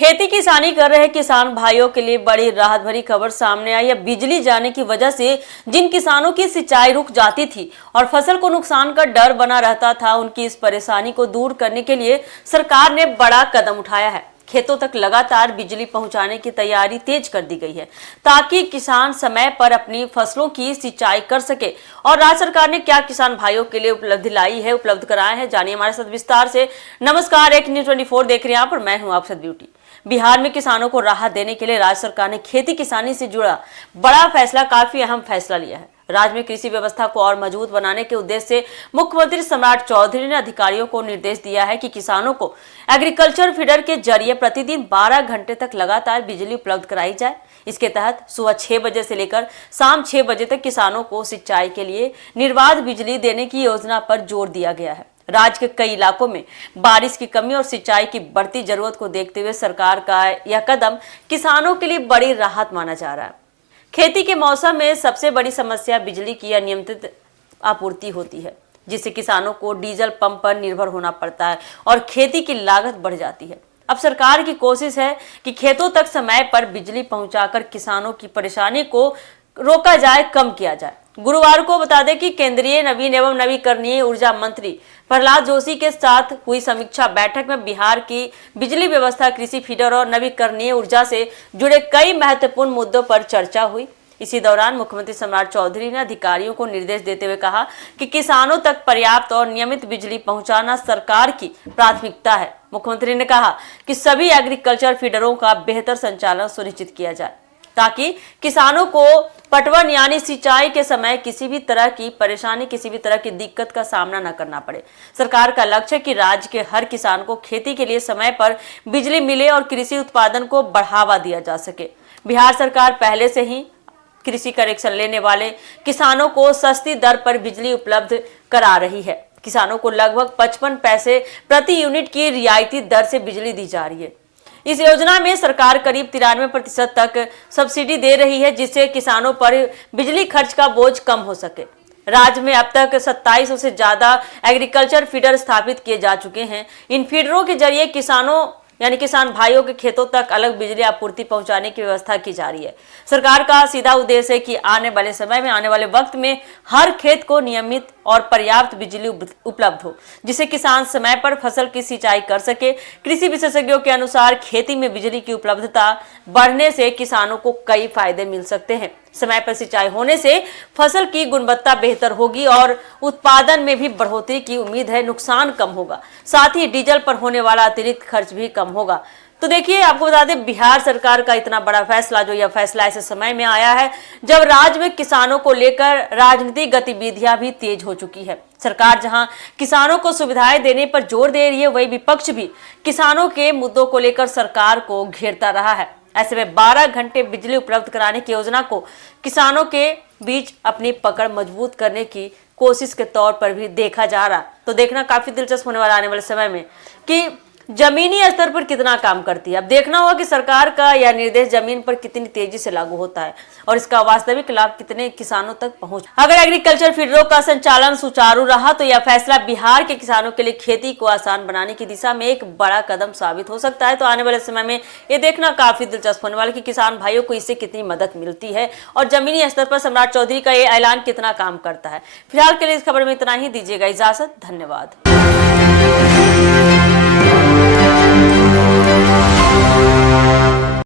खेती किसानी कर रहे किसान भाइयों के लिए बड़ी राहत भरी खबर सामने आई है। बिजली जाने की वजह से जिन किसानों की सिंचाई रुक जाती थी और फसल को नुकसान का डर बना रहता था, उनकी इस परेशानी को दूर करने के लिए सरकार ने बड़ा कदम उठाया है। खेतों तक लगातार बिजली पहुंचाने की तैयारी तेज कर दी गई है ताकि किसान समय पर अपनी फसलों की सिंचाई कर सके। और राज्य सरकार ने क्या किसान भाइयों के लिए उपलब्धि लाई है, उपलब्ध कराया है, जानिए हमारे साथ विस्तार से। नमस्कार, एक न्यूज़ 24 देख रहे हैं आप और मैं हूं आपसे ब्यूटी। बिहार में किसानों को राहत देने के लिए राज्य सरकार ने खेती किसानी से जुड़ा बड़ा फैसला, काफी अहम फैसला लिया है। राज्य में कृषि व्यवस्था को और मजबूत बनाने के उद्देश्य से मुख्यमंत्री सम्राट चौधरी ने अधिकारियों को निर्देश दिया है कि किसानों को एग्रीकल्चर फीडर के जरिए प्रतिदिन 12 घंटे तक लगातार बिजली उपलब्ध कराई जाए। इसके तहत सुबह 6 बजे से लेकर शाम 6 बजे तक किसानों को सिंचाई के लिए निर्बाध बिजली देने की योजना पर जोर दिया गया है। राज्य के कई इलाकों में बारिश की कमी और सिंचाई की बढ़ती जरूरत को देखते हुए सरकार का यह कदम किसानों के लिए बड़ी राहत माना जा रहा है। खेती के मौसम में सबसे बड़ी समस्या बिजली की अनियमित आपूर्ति होती है, जिससे किसानों को डीजल पंप पर निर्भर होना पड़ता है और खेती की लागत बढ़ जाती है। अब सरकार की कोशिश है कि खेतों तक समय पर बिजली पहुंचाकर किसानों की परेशानी को रोका जाए, कम किया जाए। गुरुवार को बता दें कि केंद्रीय नवीन एवं नवीकरणीय ऊर्जा मंत्री प्रहलाद जोशी के साथ हुई समीक्षा बैठक में बिहार की बिजली व्यवस्था, कृषि फीडर और नवीकरणीय ऊर्जा से जुड़े कई महत्वपूर्ण मुद्दों पर चर्चा हुई। इसी दौरान मुख्यमंत्री सम्राट चौधरी ने अधिकारियों को निर्देश देते हुए कहा कि किसानों तक पर्याप्त और नियमित बिजली पहुंचाना सरकार की प्राथमिकता है। मुख्यमंत्री ने कहा कि सभी एग्रीकल्चर फीडरों का बेहतर संचालन सुनिश्चित किया जाए ताकि किसानों को पटवन यानी सिंचाई के समय किसी भी तरह की परेशानी, किसी भी तरह की दिक्कत का सामना न करना पड़े। सरकार का लक्ष्य है कि राज्य के हर किसान को खेती के लिए समय पर बिजली मिले और कृषि उत्पादन को बढ़ावा दिया जा सके। बिहार सरकार पहले से ही कृषि कनेक्शन लेने वाले किसानों को सस्ती दर पर बिजली उपलब्ध करा रही है। किसानों को लगभग 55 पैसे प्रति यूनिट की रियायती दर से बिजली दी जा रही है। इस योजना में सरकार करीब 93% तक सब्सिडी दे रही है, जिससे किसानों पर बिजली खर्च का बोझ कम हो सके। राज्य में अब तक 2700 से ज्यादा एग्रीकल्चर फीडर स्थापित किए जा चुके हैं। इन फीडरों के जरिए किसानों यानी किसान भाइयों के खेतों तक अलग बिजली आपूर्ति पहुंचाने की व्यवस्था की जा रही है। सरकार का सीधा उद्देश्य है कि आने वाले समय में, आने वाले वक्त में हर खेत को नियमित और पर्याप्त बिजली उपलब्ध हो, जिससे किसान समय पर फसल की सिंचाई कर सके। कृषि विशेषज्ञों के अनुसार खेती में बिजली की उपलब्धता बढ़ने से किसानों को कई फायदे मिल सकते हैं। समय पर सिंचाई होने से फसल की गुणवत्ता बेहतर होगी और उत्पादन में भी बढ़ोतरी की उम्मीद है, नुकसान कम होगा। साथ ही डीजल पर होने वाला अतिरिक्त खर्च भी कम होगा। तो देखिए, आपको बता दें, बिहार सरकार का इतना बड़ा फैसला, जो यह फैसला ऐसे समय में आया है जब राज्य में किसानों को लेकर राजनीतिक गतिविधियां भी तेज हो चुकी है। सरकार जहां किसानों को सुविधाएं देने पर जोर दे रही है, वही विपक्ष भी किसानों के मुद्दों को लेकर सरकार को घेरता रहा है। ऐसे में 12 घंटे बिजली उपलब्ध कराने की योजना को किसानों के बीच अपनी पकड़ मजबूत करने की कोशिश के तौर पर भी देखा जा रहा। तो देखना काफी दिलचस्प होने वाला आने वाले समय में कि जमीनी स्तर पर कितना काम करती है। अब देखना होगा कि सरकार का यह निर्देश जमीन पर कितनी तेजी से लागू होता है और इसका वास्तविक लाभ कितने किसानों तक पहुंच। अगर एग्रीकल्चर फीडरों का संचालन सुचारू रहा तो यह फैसला बिहार के किसानों के लिए खेती को आसान बनाने की दिशा में एक बड़ा कदम साबित हो सकता है। तो आने वाले समय में ये देखना काफी दिलचस्प होने वाला कि किसान भाइयों को इससे कितनी मदद मिलती है और जमीनी स्तर पर सम्राट चौधरी का ये ऐलान कितना काम करता है। फिलहाल के लिए इस खबर में इतना ही। दीजिएगा इजाजत, धन्यवाद।